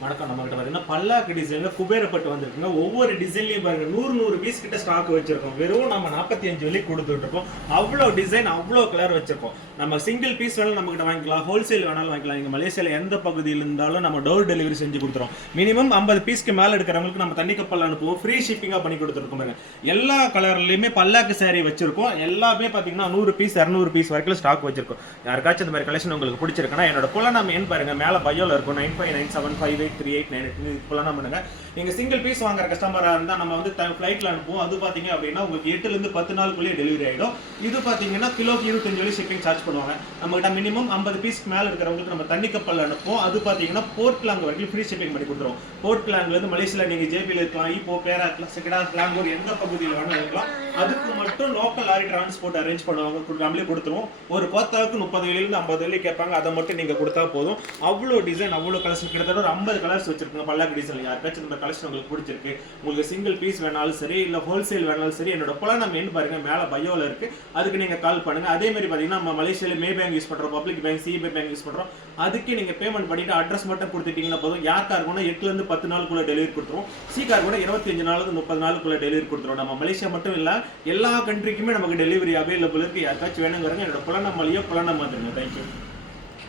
வணக்கம். நம்ம கிட்ட பாத்தீங்கன்னா பல்லாக்கு டிசைன்ல குபேரப்பட்டு வந்திருக்குங்க. ஒவ்வொரு டிசைன்லயும் பாருங்க 100 பீஸ் கிட்ட ஸ்டாக் வச்சிருக்கோம். வெறும் நம்ம 45 வெள்ளி கொடுத்துட்டு இருக்கோம். அவ்வளோ டிசைன், அவ்வளோ கலர் வச்சிருக்கோம். நம்ம சிங்கிள் பீஸ் வேணாலும் நம்ம கிட்ட வாங்கிக்கலாம், ஹோல்சேல் வேணாலும் வாங்கிக்கலாம். நீங்க மலேசியால எந்த பகுதியில் இருந்தாலும் நம்ம டோர் டெலிவரி செஞ்சு கொடுத்துறோம். மினிமம் 50 பீஸ்க்கு மேல எடுக்கிறவங்களுக்கு நம்ம தண்ணி கப்பல் அனுப்புவோம். ஃப்ரீ ஷிப்பிங்கா பண்ணி கொடுத்துருக்கோம். பாருங்க, எல்லா கலர்லயுமே பல்லாக்கு saree வச்சிருக்கோம். எல்லாமே பாத்தீங்கன்னா 100 பீஸ் 200 பீஸ் வரைக்கும் ஸ்டாக் வச்சிருக்கோம். யாருக்காச்சும் இந்த மாதிரி கலெக்ஷன் உங்களுக்கு பிடிச்சிருக்குன்னா என்னோட புலனாம் எண் பாருங்க, மேல பயோல இருக்கும் 9597583889 புலனாம் பண்ணுங்க. நீங்க சிங்கிள் பீஸ் வாங்குற கஸ்டமரா இருந்தா நம்ம வந்து ஃபிளைட்ல அனுப்புவோம். அது பாத்தீங்க அப்படின்னா உங்களுக்கு 8 ல இருந்து 10 நாளுக்குள்ளே டெலிவரி ஆயிடும். இது பாத்தீங்கன்னா கிலோக்கு 25 வெள்ளி ஷிப்பிங் சார்ஜ் பண்ணுவாங்க. நம்ம கிட்ட மினிமம் 50 பீஸ்க்கு மேல இருக்கிறவங்களுக்கு நம்ம தண்ணி கப்பல் அனுப்புவோம். அது பாத்தீங்கன்னா போர்ட் கிளாங் வரைக்கும் ஃப்ரீ ஷிப்பிங் பண்ணி கொடுத்துருவோம். போர்ட் கிளாங்ல இருந்து மலேசியால நீங்க ஜேபில இருக்கலாம், இப்போ பேரா செகடா கிளாங்கூர் எந்த பகுதியில் வேணாலும் இருக்கலாம். அதுக்கு மட்டும் லோக்கல் லாரி டிரான்ஸ்போர்ட் அரேஞ்ச் பண்ணுவாங்க. நம்மளே கொடுத்துருவோம். ஒரு 10 30 வெள்ளியிலிருந்து 50 வெள்ளி கேட்பாங்க. அதை மட்டும் நீங்க கொடுத்தா போதும். அவ்வளோ டிசைன், அவ்வளோ கலெக்ஷன், கிட்டத்தட்ட ஒரு 50 கலர்ஸ் வச்சிருக்கோங்க பல்லாக்கு டிசைன். யாருக்காச்சும் இந்த கலெக்ஷன் உங்களுக்கு பிடிச்சிருக்கு, உங்களுக்கு சிங்கிள் பீஸ் வேணாலும் சரி, இல்ல ஹோல்சேல் வேணாலும் சரி, என்னோட புலனாம் எண் பாருங்க, மேல பயோல இருக்கு. அதுக்கு நீங்க கால் பண்ணுங்க. அதே மாதிரி பாத்தீங்கன்னா நம்ம மலேசியால மே பேங்க் யூஸ் பண்றோம், public bank, CB bank use பண்றோம். அதுக்கு நீங்க பேமெண்ட் பண்ணிட்டு அட்ரஸ் மட்டும் கொடுத்துட்டீங்கன்னா போதும். யாருக்கா இருக்கும்னா 8 ல இருந்து 10 நாளுக்குள்ள டெலிவரி கொடுத்துருவோம். சீக்கா கூட 25 நாள் 30 நாளுக்குள்ள டெலிவரி கொடுத்துருவோம். நம்ம மலேசியா மட்டும் இல்ல, எல்லா கண்ட்ரிக்குமே நமக்கு டெலிவரி அவைலபிள் இருக்கு. யாருக்காச்சும் வேணுங்கிறவங்க என்னோட புலனாம் வழியா புலனாம் வந்துருங்க. தேங்க்யூ.